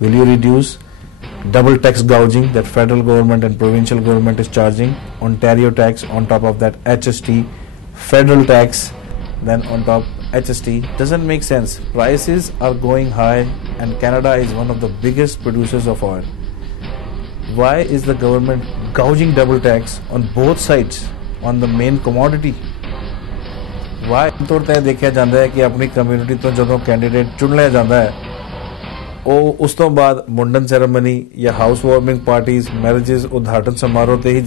Will you reduce double tax gouging that federal government and provincial government is charging? Ontario tax, on top of that HST, federal tax, then on top HST. Doesn't make sense. Prices are going high and Canada is one of the biggest producers of oil. Why is the government gouging double tax on both sides on the main commodity? Why? तौर ते देखा जाता है कि अपनी community तो जो candidate चुन लिया जाता है ਉਹ ਉਸ ਤੋਂ ਬਾਅਦ ਮੁੰਡਨ ਸੈਰੇਮਨੀ ਜਾਂ ਹਾਊਸ ਵਾਰਮਿੰਗ ਪਾਰਟੀਜ਼ ਮੈਰਿਜਸ ਉਦਘਾਟਨ ਸਮਾਰੋਹ ਤੇ ਹੀ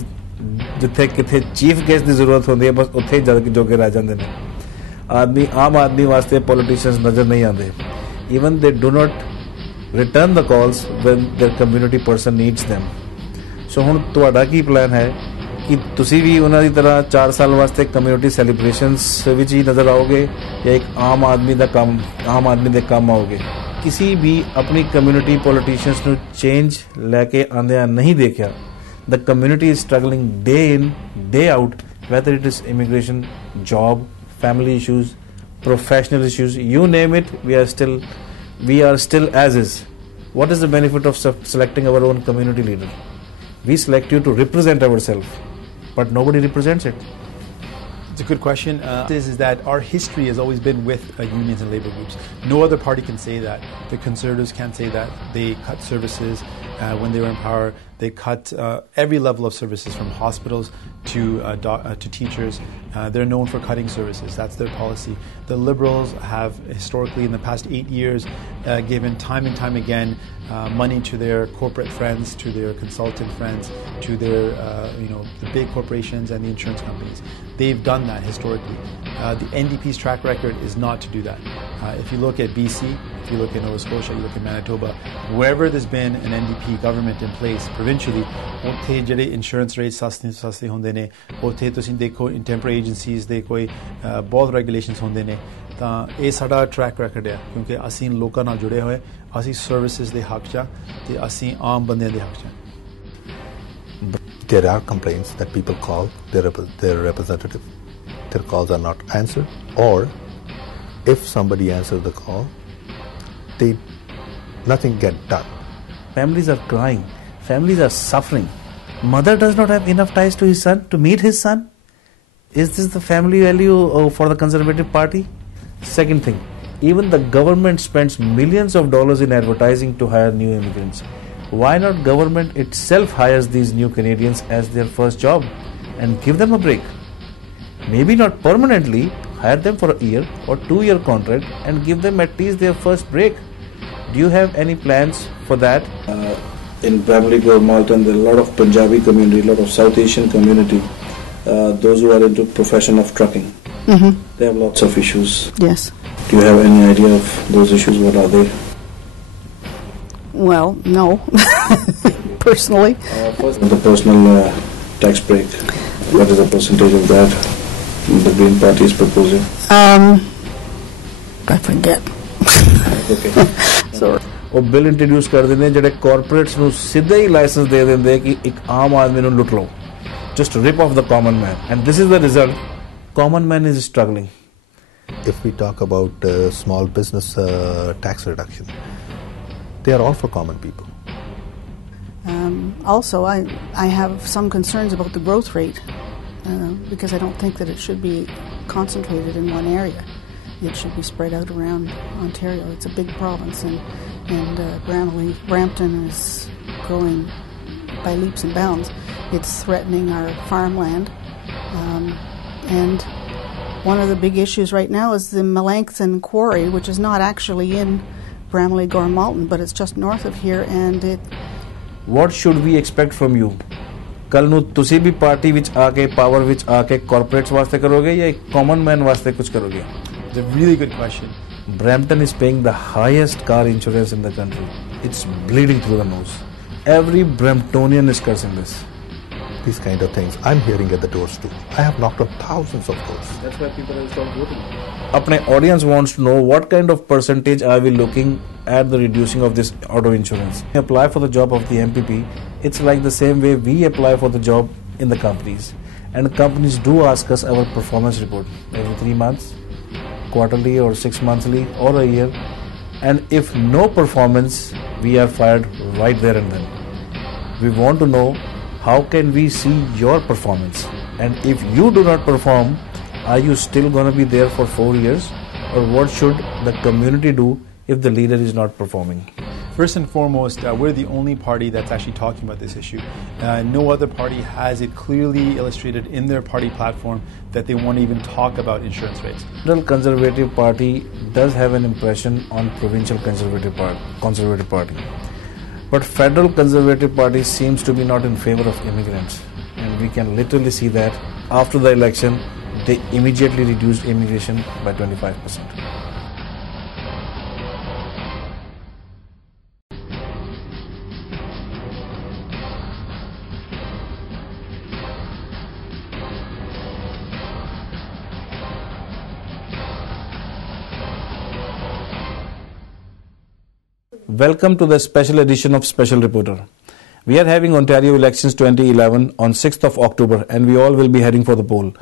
ਜਿੱਥੇ ਕਿਥੇ ਚੀਫ ਗੈਸਟ ਦੀ ਜ਼ਰੂਰਤ ਹੁੰਦੀ ਹੈ ਬਸ ਉੱਥੇ ਹੀ ਜੋ ਕੇ ਰਹਿ ਜਾਂਦੇ ਨੇ ਆਮ ਆਦਮੀ ਵਾਸਤੇ ਪੋਲੀਟੀਸ਼ੀਅਨਸ ਨਜ਼ਰ ਨਹੀਂ ਆਉਂਦੇ even they do not return the calls when their community person needs them so ਹੁਣ ਤੁਹਾਡਾ ਕੀ ਪਲਾਨ ਹੈ ਕਿ ਤੁਸੀਂ ਵੀ ਉਹਨਾਂ ਦੀ ਤਰ੍ਹਾਂ 4 ਸਾਲ ਵਾਸਤੇ ਕਮਿਊਨਿਟੀ ਸੈਲੀਬ੍ਰੇਸ਼ਨਸ ਵਿੱਚ ਹੀ ਨਜ਼ਰ ਆਓਗੇ ਜਾਂ ਇੱਕ ਆਮ ਆਦਮੀ ਦੇ ਕੰਮ ਆਓਗੇ किसी भी अपनी कम्युनिटी पॉलिटिशियंस ਨੂੰ चेंज लेके आंदिया नहीं देखा the community is struggling day in day out whether it is immigration job family issues professional issues you name it we are still as is what is the benefit of selecting our own community leader we select you to represent ourselves but nobody represents it. It's a good question. Is that our history has always been with unions and labor groups. No other party can say that. The Conservatives can't say that. They cut services when they were in power. They cut every level of services from hospitals to teachers. They're known for cutting services. That's their policy. The Liberals have historically in the past 8 years given time and time again money to their corporate friends, to their consultant friends, to their the big corporations and the insurance companies. They've done that historically. The NDP's track record is not to do that. If you look at BC, if you look at Nova Scotia, you look at Manitoba, wherever there's been an NDP government in place provincially, ਉੱਥੇ ਜਿਹੜੇ insurance rate ਸਸਤੇ ਹੁੰਦੇ ਨੇ ਉੱਥੇ ਤੁਸੀਂ ਦੇਖੋ temporary agencies ਦੇ ਕੋਈ ਬਹੁਤ ਰੈਗੂਲੇਸ਼ਨਸ ਹੁੰਦੇ ਨੇ ਤਾਂ ਇਹ ਸਾਡਾ ਟਰੈਕ ਰੈਕਡ ਹੈ ਕਿਉਂਕਿ ਅਸੀਂ ਲੋਕਾਂ ਨਾਲ ਜੁੜੇ ਹੋਏ ਅਸੀਂ ਸਰਵਿਸਿਜ਼ ਦੇ ਹੱਕ 'ਚ ਆ ਤੇ ਅਸੀਂ ਆਮ ਬੰਦਿਆਂ ਦੇ ਹੱਕ 'ਚ ਆ. There are complaints that people call their representative. Their calls are not answered, or if somebody answers the call, nothing gets done. Families are crying. Families are suffering. Mother does not have enough ties to his son to meet his son. Is this the family value for the Conservative Party? Second thing, even the government spends millions of dollars in advertising to hire new immigrants. Why not government itself hires these new Canadians as their first job and give them a break? Maybe not permanently, hire them for a year or 2-year contract and give them at least their first break. Do you have any plans for that? In Bramley, Gormalton, there are a lot of Punjabi community, a lot of South Asian community, those who are into profession of trucking. Mm-hmm. They have lots of issues. Yes. Do you have any idea of those issues? What are they? Well, no. Personally. First, the personal tax break. What is the percentage of that the Green Party is proposing? I forget. Okay. So. ਉਹ bill introduce ਕਰ ਦਿੰਦੇ ਜਿਹੜੇ corporates ਨੂੰ ਸਿੱਧਾ ਹੀ licence ਦੇ ਦਿੰਦੇ ਕਿ ਇੱਕ ਆਮ ਆਦਮੀ ਨੂੰ ਲੁੱਟ ਲਓ just rip of the common man and this is the result common man is struggling. If we talk about small business tax reduction, they are all for common people. Also, I have some concerns about the growth rate because I don't think that it should be concentrated in one area. It should be spread out around Ontario. It's a big province, and Brampton is growing by leaps and bounds. It's threatening our farmland, and one of the big issues right now is the Melancthon Quarry, which is not actually in Bramley Gormalton, but it's just north of here, and it. What should we expect from you? ਕੱਲ ਨੂੰ ਤੁਸੀਂ ਵੀ party ਵਿੱਚ ਆ ਕੇ power ਵਿੱਚ ਆ ਕੇ corporates ਵਾਸਤੇ ਕਰੋਗੇ ਜਾਂ ਇੱਕ ਕਾਮਨ ਮੈਨ ਵਾਸਤੇ ਕੁਝ ਕਰੋਗੇ? It's a really good question. Brampton is paying the highest car insurance in the country. It's bleeding through the nose. Every Bramptonian is cursing this. These kind of things I'm hearing at the doors too. I have knocked on thousands of doors. That's why people have stopped voting. Apne audience wants to know what kind of percentage are we looking at the reducing of this auto insurance. Apply for the job of the MPP. It's like the same way we apply for the job in the companies. And companies do ask us our performance report every 3 months, quarterly or 6 monthly or a year. And if no performance, we are fired right there and then. We want to know how can we see your performance, and if you do not perform, are you still going to be there for 4 years, or what should the community do if the leader is not performing? First and foremost, we're the only party that's actually talking about this issue. No other party has it clearly illustrated in their party platform that they want to even talk about insurance rates. Federal Conservative Party does have an impression on provincial Conservative Party. But Federal Conservative Party seems to be not in favor of immigrants. And we can literally see that after the election, they immediately reduced immigration by 25%. Welcome to the special edition of Special Reporter. We are having Ontario Elections 2011 on 6th of October, and we all will be heading for the poll.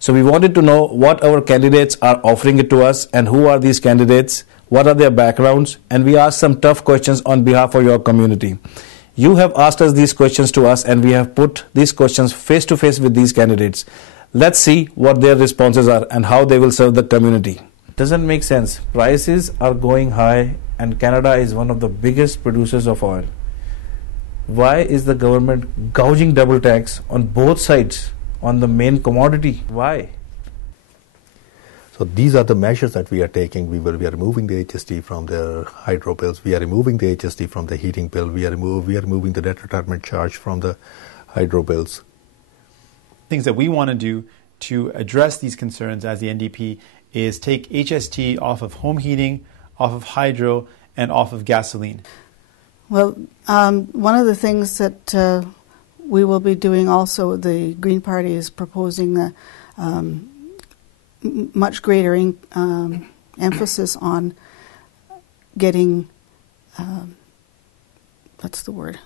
So we wanted to know what our candidates are offering it to us, and who are these candidates, what are their backgrounds, and we asked some tough questions on behalf of your community. You have asked us these questions to us, and we have put these questions face to face with these candidates. Let's see what their responses are and how they will serve the community. Doesn't make sense. Prices are going high, and Canada is one of the biggest producers of oil. Why is the government gouging double tax on both sides on the main commodity? Why? So these are the measures that we are taking. We are removing the HST from the hydro bills. We are removing the HST from the heating bill. We are removing the debt retirement charge from the hydro bills. Things that we want to do to address these concerns as the NDP is take HST off of home heating, off of hydro, and off of gasoline. Well, one of the things that we will be doing also, the Green Party is proposing a much greater emphasis on getting, what's the word?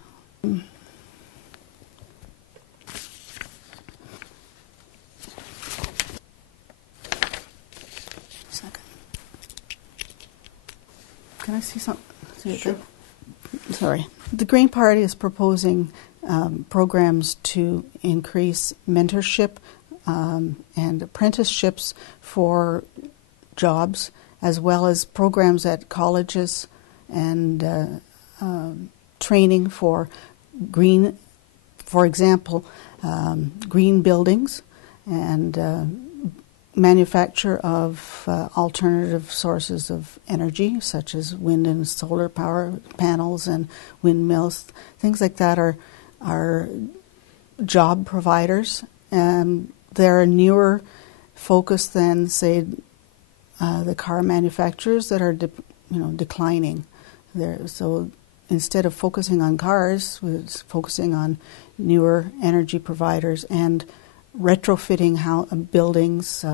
Can I see something? Sure. Sorry. The Green Party is proposing programs to increase mentorship and apprenticeships for jobs, as well as programs at colleges and training for green, for example, green buildings and manufacture of alternative sources of energy, such as wind and solar power panels and windmills. Things like that are job providers. They're a newer focus than, say, the car manufacturers that are declining. So instead of focusing on cars, we're focusing on newer energy providers and retrofitting buildings,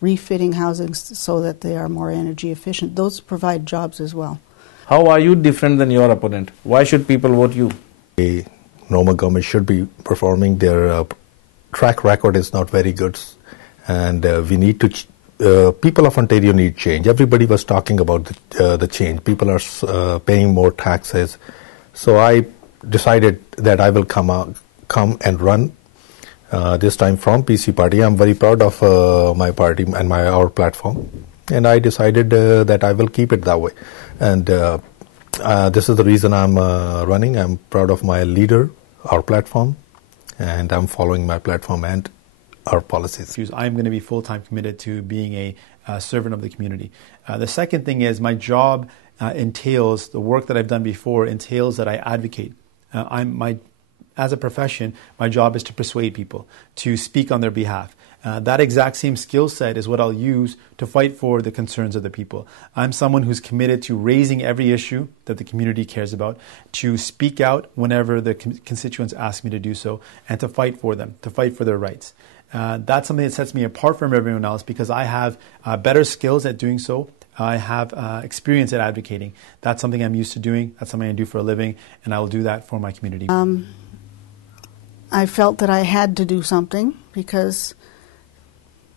refitting housings so that they are more energy efficient. Those provide jobs as well. How are you different than your opponent? Why should people vote you? The normal government should be performing. Their track record is not very good, and we need to. People of Ontario need change. Everybody was talking about the change. People are paying more taxes, so I decided that I will come and run this time from PC Party. I'm very proud of my party and our platform, and I decided that I will keep it that way. And this is the reason I'm running. I'm proud of my leader, our platform, and I'm following my platform and our policies. I'm going to be full-time committed to being a servant of the community. The second thing is my job entails, the work that I've done before entails that I advocate. As a profession, my job is to persuade people, to speak on their behalf. That exact same skill set is what I'll use to fight for the concerns of the people. I'm someone who's committed to raising every issue that the community cares about, to speak out whenever the constituents ask me to do so, and to fight for them, to fight for their rights. That's something that sets me apart from everyone else because I have better skills at doing so. I have experience at advocating. That's something I'm used to doing. That's something I do for a living, and I will do that for my community. I felt that I had to do something because,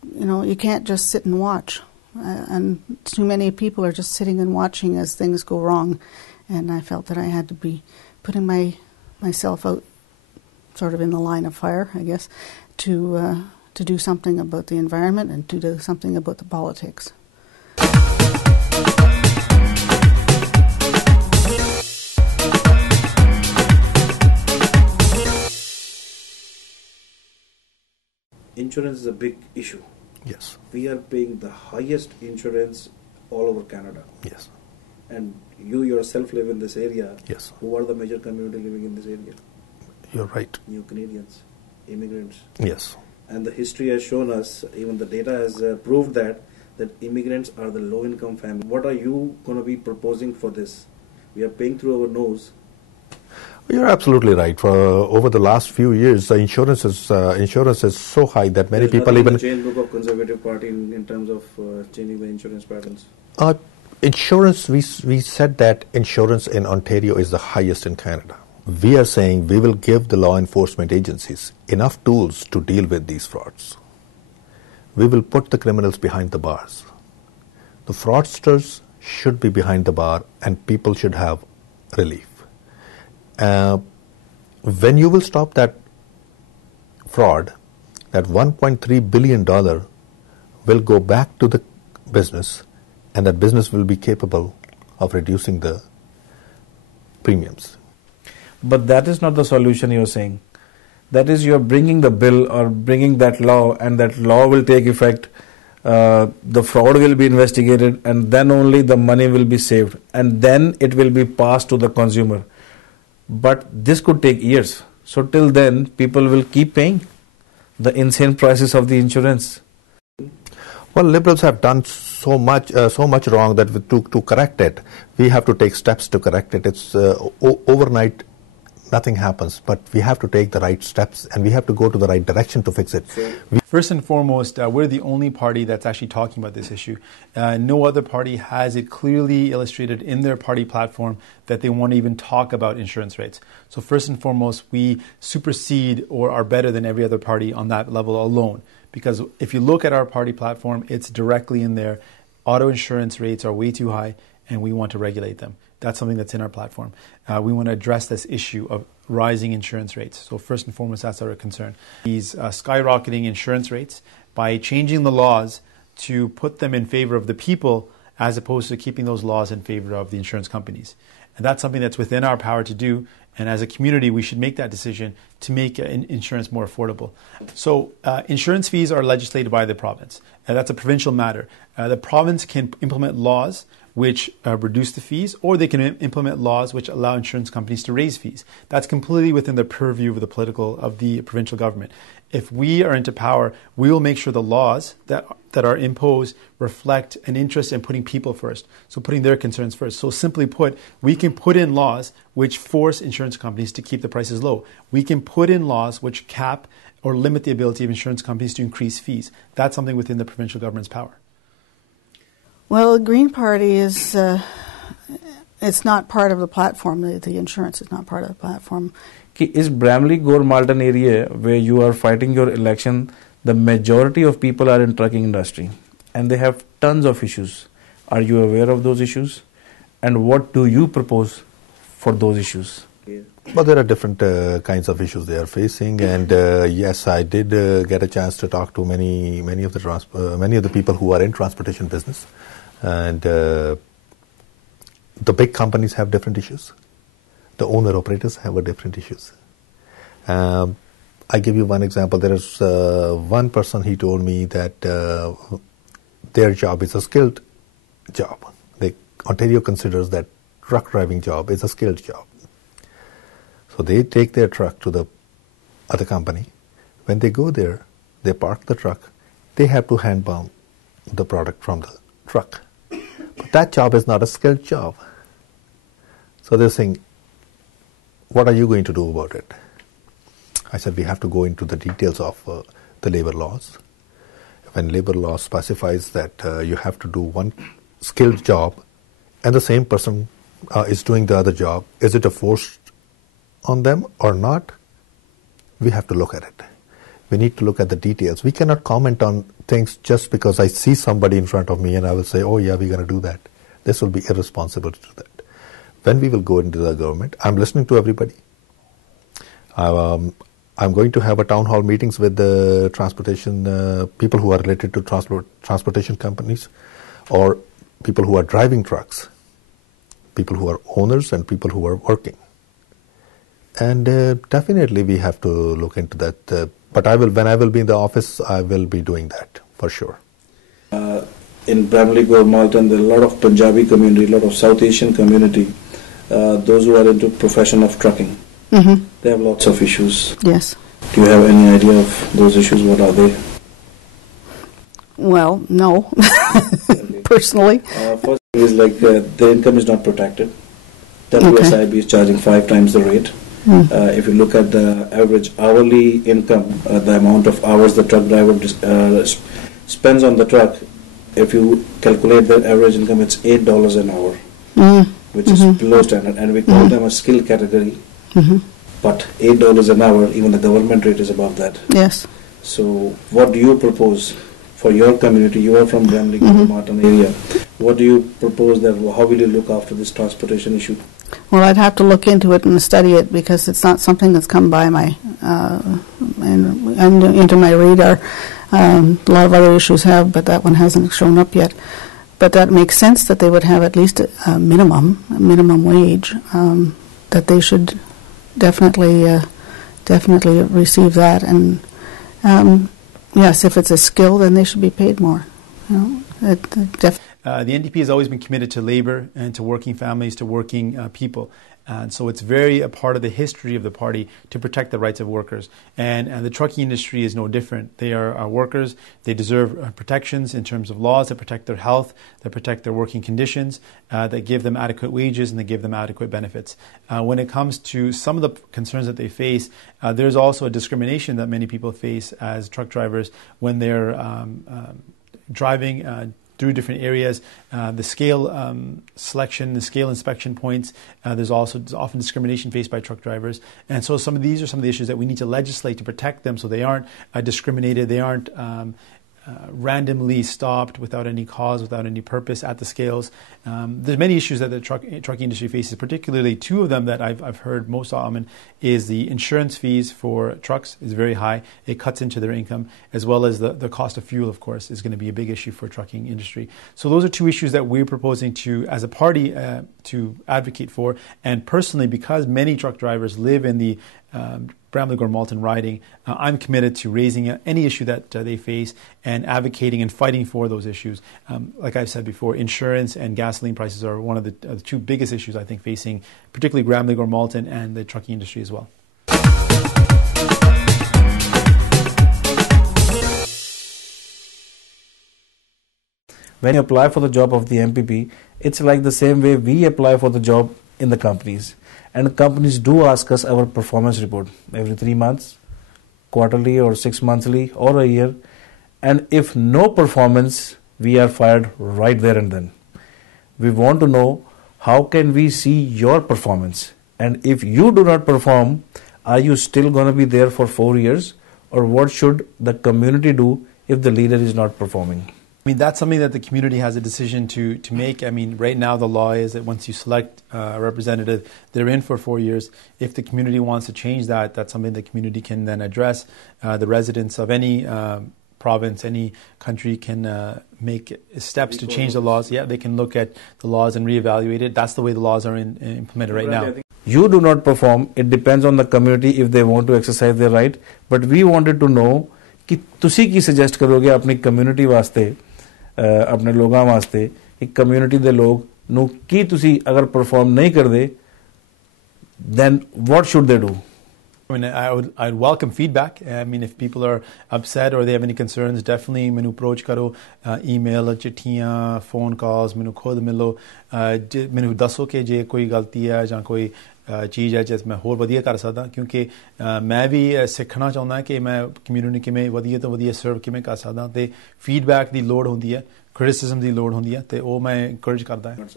you can't just sit and watch and too many people are just sitting and watching as things go wrong. And I felt that I had to be putting myself out, sort of in the line of fire, I guess, to do something about the environment and to do something about the politics. Insurance is a big issue. Yes. We are paying the highest insurance all over Canada. Yes. And you yourself live in this area. Yes. Who are the major community living in this area? You're right. New Canadians, immigrants. Yes. And the history has shown us, even the data has proved that immigrants are the low-income family. What are you going to be proposing for this? We are paying through our nose. You're absolutely right. For over the last few years, the insurance is so high that many There's people nothing even in the change book of Conservative Party in terms of changing the insurance patterns. Insurance. We said that insurance in Ontario is the highest in Canada. We are saying we will give the law enforcement agencies enough tools to deal with these frauds. We will put the criminals behind the bars. The fraudsters should be behind the bar and people should have relief. When you will stop that fraud, that $1.3 billion will go back to the business, and that business will be capable of reducing the premiums. But that is not the solution you're saying. That is, you're bringing the bill or bringing that law, and that law will take effect. The fraud will be investigated, and then only the money will be saved, and then it will be passed to the consumer. But this could take years. So till then, people will keep paying the insane prices of the insurance. Well, Liberals have done so much wrong that to correct it, we have to take steps to correct it. It's overnight, nothing happens, but we have to take the right steps and we have to go to the right direction to fix it. First and foremost, we're the only party that's actually talking about this issue. No other party has it clearly illustrated in their party platform that they want to even talk about insurance rates. So first and foremost, we supersede or are better than every other party on that level alone. Because if you look at our party platform, it's directly in there. Auto insurance rates are way too high and we want to regulate them. That's something that's in our platform. We want to address this issue of rising insurance rates. So first and foremost, that's our concern. These skyrocketing insurance rates, by changing the laws to put them in favor of the people as opposed to keeping those laws in favor of the insurance companies. And that's something that's within our power to do. And as a community, we should make that decision to make insurance more affordable. So insurance fees are legislated by the province. That's a provincial matter. The province can implement laws which reduce the fees, or they can implement laws which allow insurance companies to raise fees. That's completely within the purview of the provincial government. If we are into power, we will make sure the laws that are imposed reflect an interest in putting people first, so putting their concerns first. So simply put, we can put in laws which force insurance companies to keep the prices low. We can put in laws which cap or limit the ability of insurance companies to increase fees. That's something within the provincial government's power. Well, the Green Party is, it's not part of the platform. The insurance is not part of the platform. Is Bramley Gore Malton area where you are fighting your election, the majority of people are in trucking industry and they have tons of issues. Are you aware of those issues? And what do you propose for those issues? Well, there are different kinds of issues they are facing, and yes, I did get a chance to talk to many of the people who are in transportation business, and the big companies have different issues. The owner-operators have different issues. I give you one example. There is one person, he told me that their job is a skilled job. Ontario considers that truck driving job is a skilled job. So they take their truck to the other company. When they go there, they park the truck. They have to handbound the product from the truck. But that job is not a skilled job. So they're saying, what are you going to do about it? I said, we have to go into the details of the labor laws. When labor law specifies that you have to do one skilled job and the same person is doing the other job, is it a force on them or not? We have to look at it. We need to look at the details. We cannot comment on things just because I see somebody in front of me and I will say, oh yeah, we're going to do that. This will be irresponsible to do that. When we will go into the government, I'm listening to everybody. I'm going to have a town hall meetings with the transportation people who are related to transportation companies, or people who are driving trucks, people who are owners and people who are working. And definitely we have to look into that. But when I will be in the office, I will be doing that for sure. In Bramley, Gore, Malton, there are a lot of Punjabi community, a lot of South Asian community, those who are into profession of trucking. Mm-hmm. They have lots of issues. Yes. Do you have any idea of those issues? What are they? Well, no. Personally. First thing is like their income is not protected. WSIB is charging 5 times the rate. If you look at the average hourly income, the amount of hours the truck driver spends on the truck, if you calculate their average income, it's $8 an hour, which is below standard, and we call them a skill category. But $8 an hour, even the government rate is above that. Yes. So what do you propose for your community? You are from Bramley, Martin area. What do you propose that, how will you look after this transportation issue? Well, I'd have to look into it and study it, because it's not something that's come by my and into my radar. A lot of other issues have, but that one hasn't shown up yet. But that makes sense that they would have at least a minimum wage, that they should definitely receive that. And yes, if it's a skill, then they should be paid more. You know, the NDP has always been committed to labor and to working families, to working people. And so it's very a part of the history of the party to protect the rights of workers. And the trucking industry is no different. They are workers. They deserve protections in terms of laws that protect their health, that protect their working conditions, that give them adequate wages, and that give them adequate benefits. When it comes to some of the concerns that they face, there's also a discrimination that many people face as truck drivers when they're driving through different areas, the scale selection, the scale inspection points. There's often discrimination faced by truck drivers, and so these are some of the issues that we need to legislate to protect them, so they aren't discriminated, they aren't randomly stopped without any cause, without any purpose at the scales. There's many issues that the trucking industry faces, particularly two of them that I've heard most often is the insurance fees for trucks is very high. It cuts into their income, as well as the cost of fuel, of course, is going to be a big issue for trucking industry. So those are two issues that we're proposing to, as a party, to advocate for. And personally, because many truck drivers live in the Bramley Gore Malton riding, I'm committed to raising any issue that they face and advocating and fighting for those issues. Like I've said before, insurance and gasoline prices are one of the two biggest issues I think facing particularly Bramley Gore Malton and the trucking industry as well. When you apply for the job of the MPP, it's like the same way we apply for the job in the companies. And companies do ask us our performance report every 3 months, quarterly or 6 monthly or a year. And if no performance, we are fired right there and then. We want to know how can we see your performance. And if you do not perform, are you still going to be there for 4 years? Or what should the community do if the leader is not performing? I mean, that's something that the community has a decision to make. I mean, right now the law is that once you select a representative, they're in for 4 years. If the community wants to change that, that's something the community can then address. The residents of any province, any country can make steps to change the laws. Yeah, they can look at the laws and reevaluate it. That's the way the laws are implemented right now. You do not perform. It depends on the community if they want to exercise their right. But we wanted to know कि तुसी की suggest करोगे अपनी community वास्ते अपने लोगों वास्ते कि community दे लोग नु की तुसी अगर perform नहीं कर दे, then what should they do? I mean, I'd welcome feedback. I mean, if people are upset or they have any concerns, definitely menu approach karo, email, chittiyan, phone calls, menu khud milo, menu dasso ke je koi galti hai ਜਾਂ ਕੋਈ ਚੀਜ਼ ਹੈ ਜਿਸ ਮੈਂ ਹੋਰ ਵਧੀਆ ਕਰ ਸਕਦਾ ਕਿਉਂਕਿ ਮੈਂ ਵੀ ਸਿੱਖਣਾ ਚਾਹੁੰਦਾ ਕਿ ਮੈਂ ਕਮਿਊਨਿਟੀ ਕਿਵੇਂ ਵਧੀਆ ਤੋਂ ਵਧੀਆ ਸਰਵ ਕਿਵੇਂ ਕਰ ਸਕਦਾ ਤੇ ਫੀਡਬੈਕ ਦੀ ਲੋੜ ਹੁੰਦੀ ਹੈ criticism ਦੀ ਲੋੜ ਹੁੰਦੀ ਹੈ ਤੇ ਉਹ ਮੈਂ encourage ਕਰਦਾ ਹਾਂ.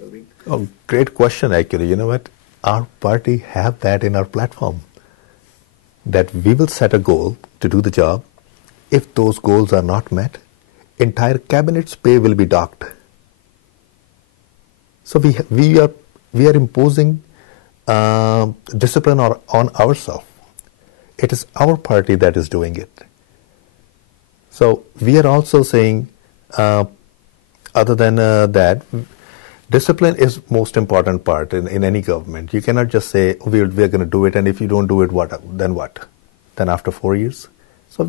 Oh, great question actually. You know what? Our party have that in our platform that we will set a goal to do the job if those goals are not met, entire cabinet's pay will be docked. So we are imposing discipline on ourselves. It is our party that is doing it. So we are also saying, other than that, discipline is most important part in any government. You cannot just say, we're going to do it, and if you don't do it, then what? Then after 4 years? So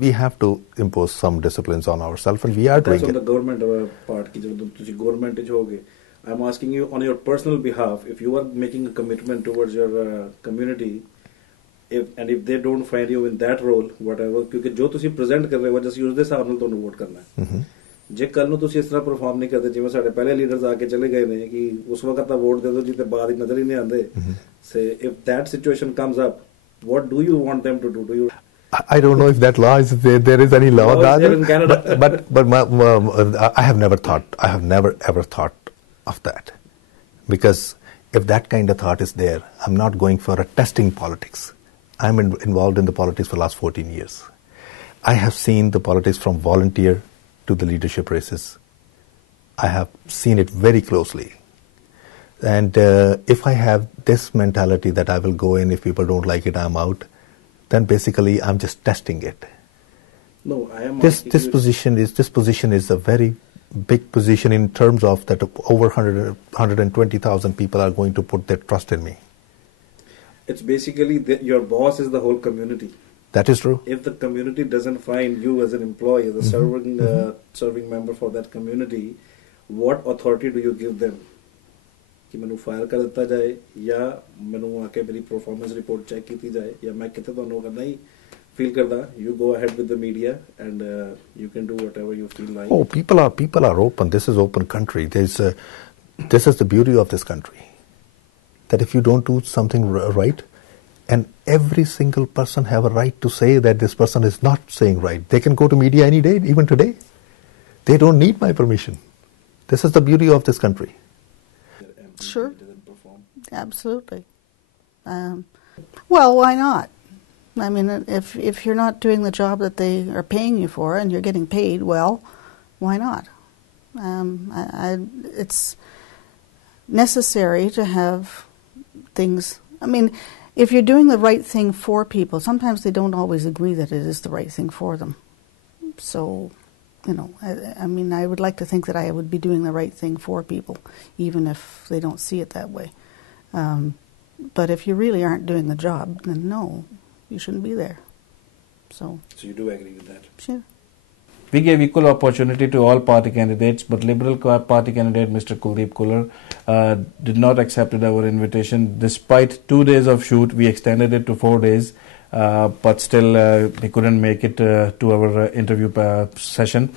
we have to impose some disciplines on ourselves, and we are doing it. That's on the government part. Government, I'm asking you on your personal behalf, if you are making a commitment towards your community, if they don't find you in that role, whatever, because जो तुसी present कर रहे हो, just use this arnold to vote करना है. जे कल नु तुसी इस तरह परफॉर्म नहीं करते जिवें साडे पहले लीडर्स आके चले गए ने कि उस वक्त ता वोट दे दो जी ते बाद ही नजर ही नहीं आंदे. Say if that situation comes up, what do you want them to do? Do you? I don't know if that law is there is any law there in Canada. But I have never ever thought of that, because if that kind of thought is there, I'm not going for a testing politics. I'm involved in the politics for the last 14 years. I have seen the politics from volunteer to the leadership races. I have seen it very closely. And if I have this mentality that I will go in, if people don't like it, I'm out, then basically I'm just testing it. No, I am. This position is a very big position in terms of that over 120,000 people are going to put their trust in me. It's basically your boss is the whole community. That is true. If the community doesn't find you as an employee, as a serving member for that community, what authority do you give them? कि मैंने fire कर देता जाए या मैंने आके मेरी performance report check की जाए या मैं कितने तो नहीं feel करदा, you go ahead with the media and you can do whatever you feel like. Oh, people are open. This is open country. This is the beauty of this country. That if you don't do something right, and every single person have a right to say that this person is not saying right. They can go to media any day, even today. They don't need my permission. This is the beauty of this country. Sure. Absolutely. Well, why not? I mean, if you're not doing the job that they are paying you for and you're getting paid well, why not? It's necessary to have things. I mean, if you're doing the right thing for people, sometimes they don't always agree that it is the right thing for them. So, you know, I mean, I would like to think that I would be doing the right thing for people, even if they don't see it that way. But if you really aren't doing the job, then no, you shouldn't be there. So you do agree with that? Sure. We gave equal opportunity to all party candidates, but Liberal Party candidate Mr. Kuldeep Kullar did not accept our invitation. Despite 2 days of shoot, we extended it to 4 days, but still he couldn't make it to our interview session.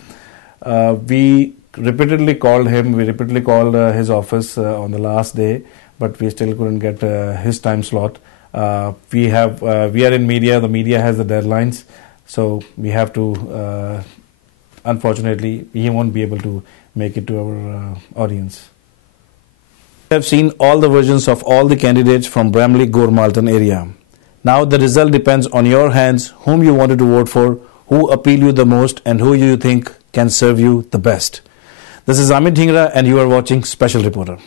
We repeatedly called him, we repeatedly called his office on the last day, but we still couldn't get his time slot. We are in media, the media has the deadlines, so we have to... Unfortunately, he won't be able to make it to our audience. We have seen all the versions of all the candidates from Bramley-Gore-Malton area. Now the result depends on your hands, whom you wanted to vote for, who appeal you the most, and who you think can serve you the best. This is Amit Dhingra, and you are watching Special Reporter.